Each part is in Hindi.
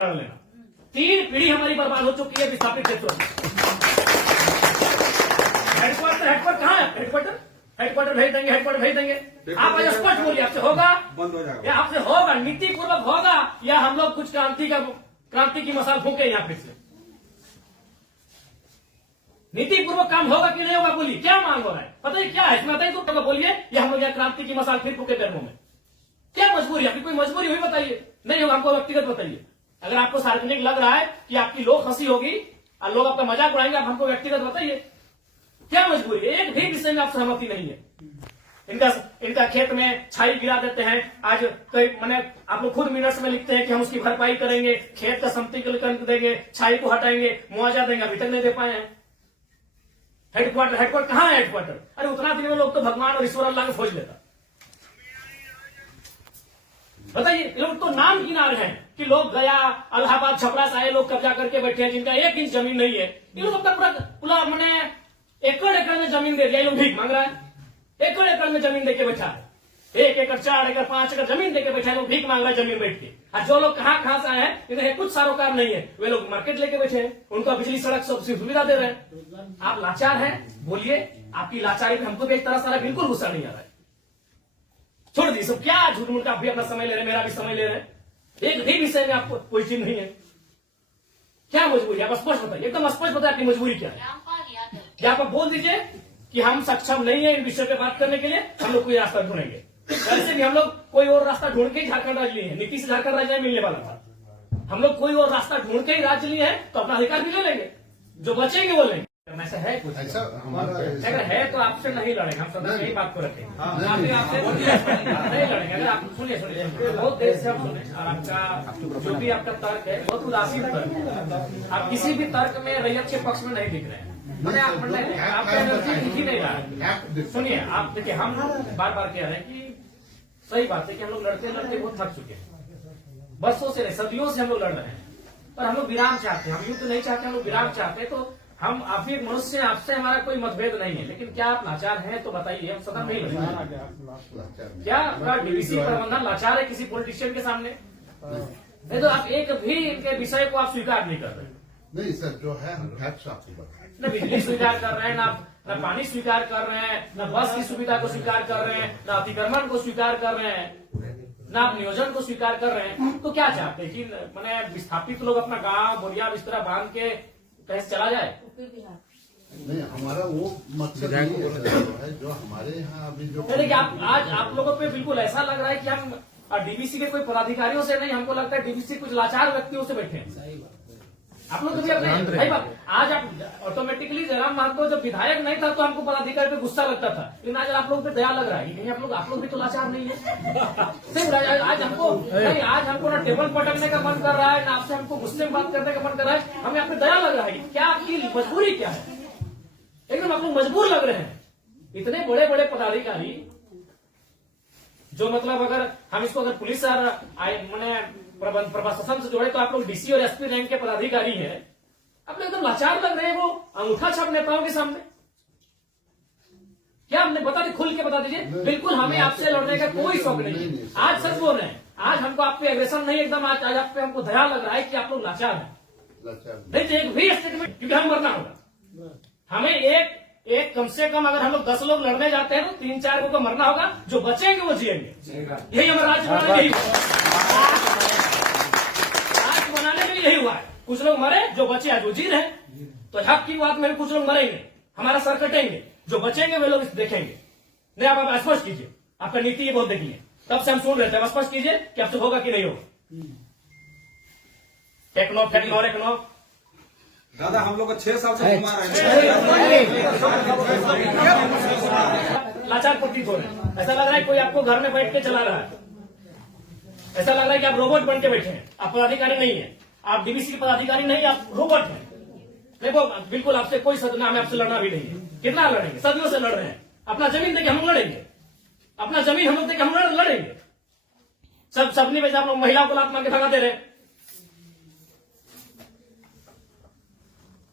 कर लेना। 3 पीढ़ी हमारी बर्बाद हो चुकी है विस्थापित क्षेत्रों में। हेडक्वार्टर कहाँ है? हेडक्वार्टर भेज देंगे, हेडक्वार्टर भेज देंगे। आप आज स्पष्ट बोलिए, आपसे होगा बंद हो जाएगा या आपसे होगा नीति पूर्वक होगा या हम लोग कुछ क्रांति की मसाल फूके यहाँ फिर से? नीति पूर्वक काम होगा कि नहीं होगा? बोलिए, क्या मांग हो रहा है? पता है क्या है इसमें? बताइए तो बोलिए, या हम लोग यहाँ क्रांति की मसाल फिर फूके पैरों में? क्या मजबूरी है? आपकी कोई मजबूरी हुई बताइए। नहीं होगा हमको व्यक्तिगत बताइए। अगर आपको सार्वजनिक लग रहा है कि आपकी लोग हंसी होगी और लोग आपका मजाक उड़ाएंगे, आप हमको व्यक्तिगत बताइए क्या मजबूरी है? एक भी विषय में आप सहमति नहीं है। इनका खेत में छाई गिरा देते हैं। आज कई मैंने आप लोग खुद मिनट्स में लिखते हैं कि हम उसकी भरपाई करेंगे, खेत का समतलीकरण देंगे, छाई को हटाएंगे, मुआवजा देंगे, अभी तक नहीं दे पाए हैं। हेडक्वार्टर कहाँ है? हेडक्वार्टर अरे उतना दिन में लोग तो भगवान और ईश्वर अल्लाह को खोज लेता। बताइए, लोग तो नाम गिना रहे हैं कि लोग गया इलाहाबाद छपरा से आए लोग कब्जा करके बैठे हैं जिनका 1 इंच जमीन नहीं है। ये लोग अपना पूरा मैंने एकड़ में जमीन दे दिया। ये लोग भीख मांग रहा है। एकड़ में जमीन देके बैठा है। 1 एकड़ 4 एकड़ 5 एकड़ जमीन देके बैठा है। लोग भीख मांग रहा है जमीन बैठ के। और जो लोग कहाँ से आए हैं, इन्हें कुछ सारोकार नहीं है, वे लोग मार्केट लेके बैठे हैं। उनका बिजली सड़क सब सुविधा दे रहे हैं। आप लाचार हैं, बोलिए। आपकी लाचारी पे हमको भी एक तरह सारा बिल्कुल गुस्सा नहीं आ रहा है। छोड़ दी सब, क्या झूठ मूठ, आप भी अपना समय ले रहे हैं, मेरा भी समय ले रहे हैं। एक भी विषय में आपको कोई चीज नहीं है। क्या मजबूरी है? आप स्पष्ट बताइए, एकदम स्पष्ट बताइए आपकी मजबूरी क्या है। क्या आप बोल दीजिए कि हम सक्षम नहीं है इन विषय पे बात करने के लिए, हम लोग कोई रास्ता ढूंढेंगे। वैसे भी हम लोग कोई और रास्ता ढूंढ के ही झारखंड राज्य लिए हैं। नीतीश झारखंड राज्य में मिलने वाला था। हम लोग कोई और रास्ता ढूंढ के ही राज्य लिए हैं, तो अपना अधिकार भी ले लेंगे। जो बचेंगे वो लेंगे। ऐसा है कुछ ऐसा हमारा अगर है तो आपसे नहीं लड़ेंगे। हम सदा यही बात को रखेंगे। आपसे नहीं लड़ेंगे। अगर आप सुनिए बहुत देर से आप सुने और आपका जो भी आपका तर्क है बहुत उदासीन तर्क है। आप किसी भी तर्क में रैयत के पक्ष में नहीं दिख रहे हैं। आपका एनर्जी दिख ही नहीं रहा है। सुनिए, आप देखिए, हम बार बार कह रहे हैं कि सही बात है कि हम लोग लड़ते लड़ते बहुत थक चुके हैं। बरसों से नहीं, सदियों से हम लोग लड़ रहे हैं। पर हम लोग विराम चाहते हैं। हम युद्ध नहीं चाहते, हम लोग विराम चाहते हैं। तो हम आप भी एक मनुष्य, आपसे हमारा कोई मतभेद नहीं है। लेकिन क्या आप लाचार हैं तो बताइए, हम सदा नहीं लड़ेंगे। क्या आपका डीवीसी प्रबंधन लाचार है किसी पॉलिटिशियन के सामने? नहीं तो आप एक भी इनके विषय को आप स्वीकार नहीं कर रहे। नहीं सर, जो है हम फैक्ट्स आपको बताएं। न बिजली स्वीकार कर रहे हैं, न पानी स्वीकार कर रहे हैं, न बस की सुविधा को स्वीकार कर रहे हैं, न अतिक्रमण को स्वीकार कर रहे हैं, न आप नियोजन को स्वीकार कर रहे हैं। तो क्या चाहते हैं कि मैंने विस्थापित लोग अपना गांव बोरिया बिस्तरा बांध के कहीं चला जाए? नहीं, हमारा वो मकसद नहीं है जो हमारे यहाँ अभी जो देखिए, आज आप लोगों पे बिल्कुल ऐसा लग रहा है कि हम डीवीसी के कोई पदाधिकारियों से नहीं, हमको लगता है डीवीसी कुछ लाचार व्यक्तियों से बैठे हैं। आप लोग भी अपने भाई बात, आज आप ऑटोमेटिकली जयराम महतो जब विधायक नहीं था तो हमको पदाधिकारी पे गुस्सा लगता था, लेकिन आज आप लोगों पे दया लग रहा है। कहीं आप लोग भी तो लाचार नहीं है। सिर्फ आज हमको नहीं, आज हमको ना टेबल पटकने का मन कर रहा है, ना आपसे हमको गुस्से में बात करने का मन कर रहा है। हमें आप पे दया लग रहा है। क्या आपकी मजबूरी क्या है? एकदम आप लोग मजबूर लग रहे हैं। इतने बड़े बड़े पदाधिकारी जो मतलब अगर हम इसको अगर पुलिस मैंने प्रशासन से जोड़े तो आप लोग डीसी और एसपी रैंक के पदाधिकारी हैं। आप लोग एकदम लाचार लग रहे हैं वो अंगूठा छाप नेताओं के सामने। क्या हमने बता दी, खुल के बता दीजिए। बिल्कुल हमें आपसे लड़ने का कोई शौक नहीं है। आज सच बोल रहे हैं, आज हमको आप पे एग्रेशन नहीं, एकदम आज आप पे हमको दया लग रहा है कि आप लोग लाचार हैं। नहीं तो एक भी स्टेटमेंट, क्योंकि हम मरना होगा। हमें एक कम से कम अगर हम लोग 10 लोग लड़ने जाते हैं तो 3-4 को मरना होगा। जो बचेंगे वो जिएंगे। यही हमारा राज्य बनाने में यही हुआ है। कुछ लोग मरे, जो बचे आज वो जी रहे। तो हक की बात में कुछ लोग मरेंगे, हमारा सर कटेंगे, जो बचेंगे वे लोग देखेंगे। नहीं, आप स्पष्ट कीजिए, आपका नीति ये बहुत देखिए। तब से हम सुन रहे थे, स्पष्ट कीजिए कि आपसे होगा कि नहीं होगा। टेक्नो दादा, हम लोग 6 साल से घुमा रहे हैं। लाचार प्रतीत हो रहे हैं। ऐसा लग रहा है कोई आपको घर में बैठ के चला रहा है। ऐसा लग रहा है कि आप रोबोट बन के बैठे हैं। आप पदाधिकारी नहीं है, आप डीवीसी के पदाधिकारी नहीं, आप रोबोट हैं। देखो, बिल्कुल आपसे कोई सदना, हमें आपसे लड़ना भी नहीं है। कितना लड़ेंगे? सदियों से लड़ रहे हैं। अपना जमीन देके हम लड़ेंगे, अपना जमीन हम लोग देके हम लड़ेंगे। सबने वैसे आप लोग महिलाओं को लात मार के भगा दे रहे हैं।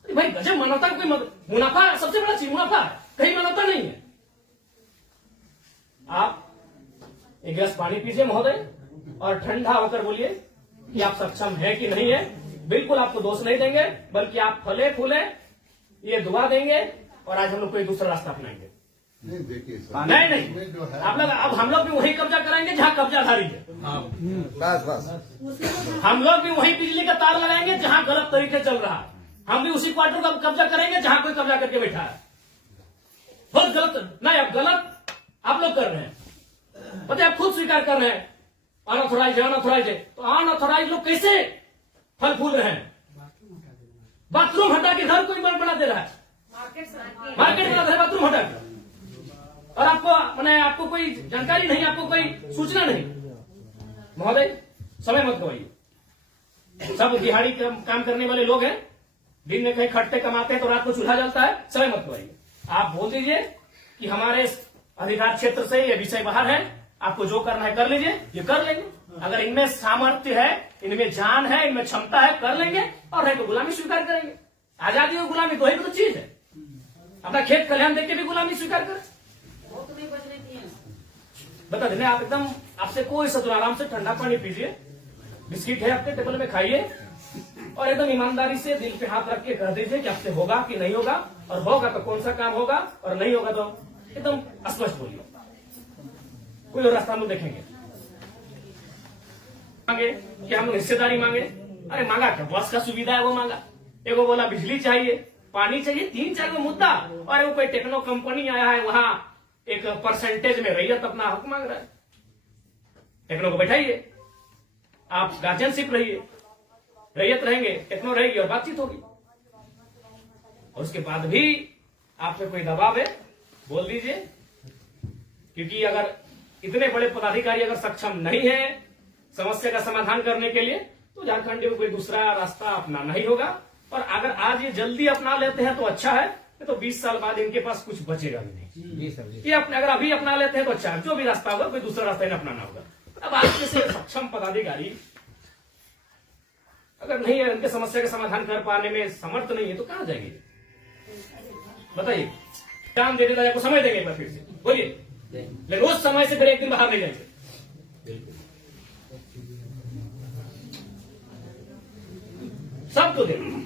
भाई गजब, मानवता का कोई मुनाफा सबसे बड़ा चीज मुनाफा है, कहीं मानवता नहीं है। आप एक गिलास पानी पीजिए महोदय और ठंडा होकर बोलिए कि आप सक्षम है कि नहीं है। बिल्कुल आपको दोष नहीं देंगे, बल्कि आप फले फूले ये दुआ देंगे और आज हम लोग कोई दूसरा रास्ता अपनाएंगे। नहीं देखिए सर, नहीं इसमें जो है आप लोग, अब हम लोग भी वही कब्जा कराएंगे जहाँ कब्जाधारी है। बस बस हम लोग भी वही बिजली का तार लगाएंगे जहाँ गलत तरीके चल रहा है। हम भी उसी क्वार्टर का कब्जा करेंगे जहाँ कोई कब्जा करके बैठा है। बहुत गलत नहीं, अब गलत आप लोग कर रहे हैं, पता है, आप खुद स्वीकार कर रहे हैं अनऑथोराइज है। तो अनऑथोराइज लोग कैसे फल फूल रहे हैं? बाथरूम हटा के घर कोई बना दे रहा है, मार्केट बना दे रहा है बाथरूम हटा के, और आपको मैंने आपको कोई जानकारी नहीं, आपको कोई सूचना नहीं। महोदय समय मत गवाइए, सब दिहाड़ी काम करने वाले लोग हैं, दिन में कहीं खटते कमाते हैं तो रात को चूल्हा जलता है। समय मत गवाइए, आप बोल दीजिए कि हमारे अधिकार क्षेत्र से ये विषय बाहर है, आपको जो करना है कर लीजिए, ये कर लेंगे। अगर इनमें सामर्थ्य है, इनमें जान है, इनमें क्षमता है, कर लेंगे, और नहीं तो गुलामी स्वीकार करेंगे। आजादी और गुलामी दो ही तो चीज है। अपना खेत खलिहान देख के भी गुलामी स्वीकार करें, बता देने आप एकदम, आपसे कोई सतुर, आराम से ठंडा पानी पीजिए, बिस्किट है आपके टेबल में खाइए, और एकदम ईमानदारी से दिल पे हाथ रख के कह दीजिए कि आपसे होगा कि नहीं होगा, और होगा तो कौन सा काम होगा, और नहीं होगा तो एकदम स्पष्ट बोलिए। कोई और रास्ता हम लोग देखेंगे। मांगे कि हम हिस्सेदारी मांगे, अरे मांगा क्या, बस का सुविधा है वो मांगा। एगो बोला बिजली चाहिए, पानी चाहिए, 3-4 को मुद्दा, और वो कोई टेक्नो कंपनी आया है वहां एक परसेंटेज में रैयत अपना हक मांग रहा है। टेक्नो को बैठाइए, आप गार्जियनशिप रहिए, रैयत रहेंगे, टेक्नो रहेगी और बातचीत होगी। और उसके बाद भी आप पे कोई दबाव है, बोल दीजिए, क्योंकि अगर इतने बड़े पदाधिकारी अगर सक्षम नहीं है समस्या का समाधान करने के लिए, तो झारखंड में कोई दूसरा रास्ता अपनाना ही होगा। और अगर आज ये जल्दी अपना लेते हैं तो अच्छा है, तो 20 साल बाद इनके पास कुछ बचेगा भी नहीं। ये अगर अभी अपना लेते हैं तो अच्छा है, जो भी रास्ता होगा कोई दूसरा रास्ता इन्हें अपनाना होगा। अब आज जैसे सक्षम पदाधिकारी अगर नहीं है, उनके समस्या का समाधान कर पाने में समर्थ नहीं है, तो कहां जाएंगे? बताइए, काम देने का आपको समय देंगे एक बार फिर से बोलिए, लेकिन उस समय से फिर एक दिन बाहर नहीं जाएंगे। सबको देंगे,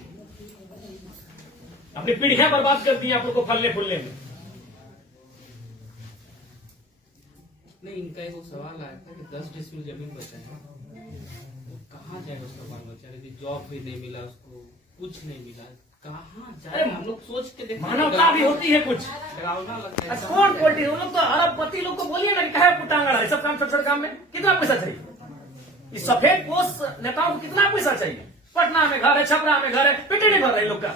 अपनी पीढ़ियां बर्बाद कर दी आप लोग को फलने फूलने में। नहीं, इनका एक सवाल आया था कि 10 डिसमिल जमीन बचा है, वो कहाँ जाएगा उसका बाल बच्चा? यदि जॉब भी नहीं मिला उसको, कुछ नहीं मिला, कहाँ जाए? हम लोग सोच के देखते, मानवता भी होती है कुछ, डरावना लगता है। कौन क्वालिटी, वो लोग तो अरबपति लोग को बोलिए ना कि कहे पुटांगड़ है, सब काम छोटे छोटे काम में कितना पैसा चाहिए? इस सफेद पोस्ट नेताओं को कितना पैसा चाहिए? पटना में घर है, छपरा में घर है, पेटे नहीं भर रहे लोग का,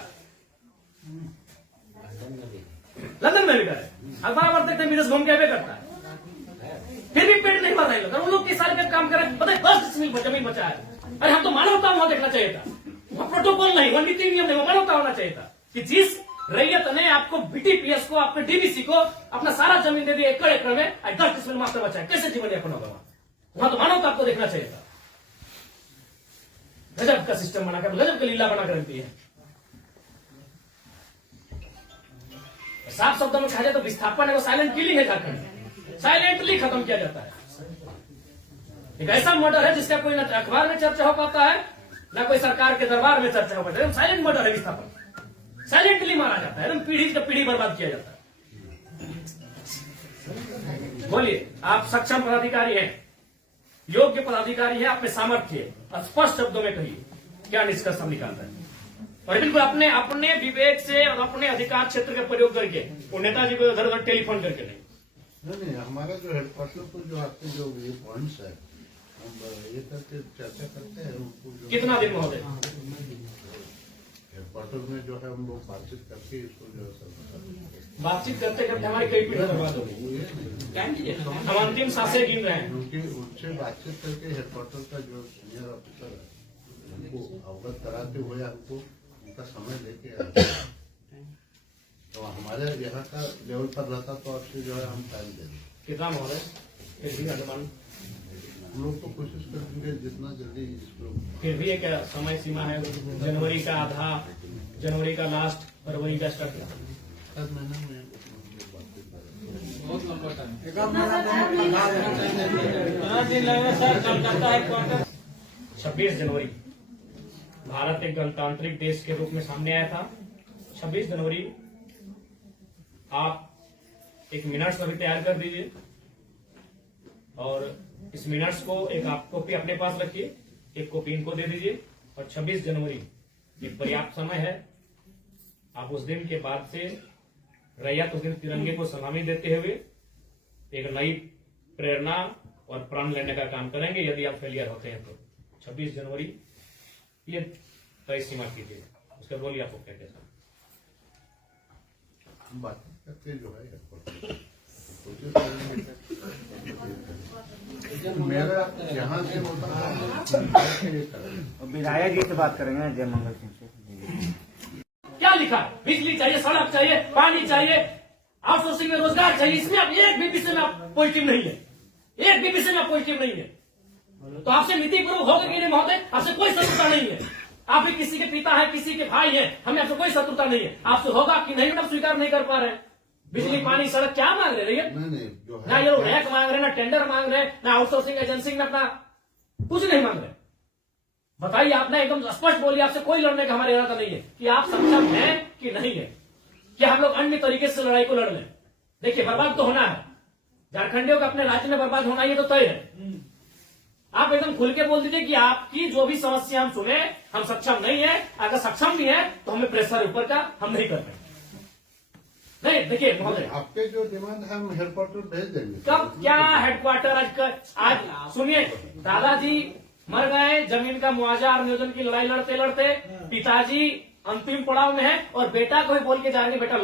लंदन में भी घर है, अखबार पढ़ते थे, विदेश घूम के भी करता है, फिर भी पेट नहीं भर रहे लोग। और उन लोग किस साल के काम कर रहे हैं, बताए 10 डिसमिल जमीन बचा है। अरे हम तो मानवता वहां देखना चाहिए था, वहां प्रोटोकॉल नहीं, वहां नीति नियम नहीं, मानवता होना चाहिए था कि जिस रैयत ने आपको बीटीपीएस को, आपके डीबीसी को अपना सारा जमीन दे दी एकड़ एकड़ में, 10 डिसमिल मात्र बचा है, कैसे जीवन यापन होगा? वहां तो मानवता आपको देखना चाहिए था। गजब का सिस्टम बनाकर, गजब का लीला बनाकर रखती है। साफ शब्दों में कहा जाए तो विस्थापन है, वो साइलेंट किलिंग है झारखंड, साइलेंटली खत्म किया जाता है। एक ऐसा मर्डर है जिसका कोई ना अखबार में चर्चा हो पाता है, ना कोई सरकार के दरबार में चर्चा हो पाता है। साइलेंट मर्डर है विस्थापन, साइलेंटली मारा जाता है, एकदम पीढ़ी से पीढ़ी बर्बाद किया जाता है। बोलिए, आप सक्षम पदाधिकारी हैं, योग्य पदाधिकारी हैं, आप में सामर्थ्य है, स्पष्ट शब्दों में कहिए क्या निष्कर्ष हम निकालते हैं। और बिल्कुल अपने अपने विवेक से और अपने अधिकार क्षेत्र का प्रयोग करके, वो नेताजी को इधर उधर टेलीफोन करके नहीं। हमारा जो हेडक्वार्टर पर जो आपके जो ये पॉइंट्स है, हम ये करके चर्चा करते हैं उनको। कितना दिन महोदय? हेडक्वार्टर में जो है हम लोग बातचीत करके इसको जो है बातचीत करते करते हमारी कई पीढ़ी बर्बाद हो गई। हम अंतिम सांसें गिन रहे हैं। उनसे बातचीत करके हेडक्वार्टर का जो सीनियर ऑफिसर है उनको अवगत कराते हुए हमको उनका समय लेके आते हैं, तो हमारे यहाँ का लेवल पर रहता तो आपसे जो है हम टाइम दे दें। कितना महोदय? फिर भी अनुमान, हम लोग तो कोशिश करेंगे जितना जल्दी इसको। फिर भी एक समय सीमा है, जनवरी का आधा, जनवरी का लास्ट, फरवरी का स्टार्ट। हर महीना में बहुत लंबा टाइम। 15 दिन लगेगा सर, चल जाता है क्वार्टर। 26 जनवरी भारत एक गणतांत्रिक देश के रूप में सामने आया था। 26 जनवरी आप एक मिनट्स अभी तैयार कर दीजिए और इस मिनट्स को एक आप कॉपी अपने पास रखिए, एक कॉपी इनको दे दीजिए। और 26 जनवरी एक पर्याप्त समय है। आप उस दिन के बाद से रैयत उस दिन तिरंगे को सलामी देते हुए एक नई प्रेरणा और प्रण लेने का काम करेंगे। यदि आप फेलियर होते हैं तो 26 जनवरी ये तय सीमा कीजिए। उसके बोलिए आपको क्या कैसा हम बात करते जो है हेडक्वार्टर मेरा यहाँ से होता विधायक जी से बात करेंगे जय मंगल सिंह से। क्या लिखा है? बिजली चाहिए, सड़क चाहिए, पानी चाहिए, आउटसोर्सिंग में रोजगार चाहिए। इसमें आप एक भी विषय में आप पॉजिटिव नहीं है, एक भी विषय में आप पॉजिटिव नहीं है। तो आपसे नीतिपूर्वक होगा कि नहीं महोदय? आपसे कोई शत्रुता नहीं है। आप भी किसी के पिता है, किसी के भाई है, हमें आपसे कोई शत्रुता नहीं है। आपसे होगा कि नहीं आप स्वीकार नहीं कर पा रहे हैं। बिजली पानी सड़क क्या मांग रहे हैं? नहीं जो ना ये लोग रैक मांग रहे हैं, ना टेंडर मांग रहे हैं, ना आउटसोर्सिंग एजेंसी में अपना कुछ नहीं मांग रहे। बताइए, आपने एकदम स्पष्ट बोलिए, आपसे कोई लड़ने का हमारा इरादा नहीं है कि आप सक्षम हैं कि नहीं है, कि हम लोग अन्य तरीके से लड़ाई को लड़ लें। देखिए, बर्बाद तो होना है, झारखंडियों का अपने राज्य में बर्बाद होना ये तो तय है। आप एकदम खुल के बोल दीजिए कि आपकी जो भी समस्या हम सुने, हम सक्षम नहीं है। अगर सक्षम भी है तो हमें प्रेशर ऊपर का हम नहीं कर रहे। नहीं, देखिए महोदय, आपके जो डिमांड है हम हेडक्वार्टर भेज देंगे। कब क्या हेडक्वार्टर? आज सुनिए, दादाजी मर गए, जमीन का मुआवजा और नियोजन की लड़ाई लड़ते लड़ते पिताजी अंतिम पड़ाव में है और बेटा को ही बोल के जाएंगे बेटा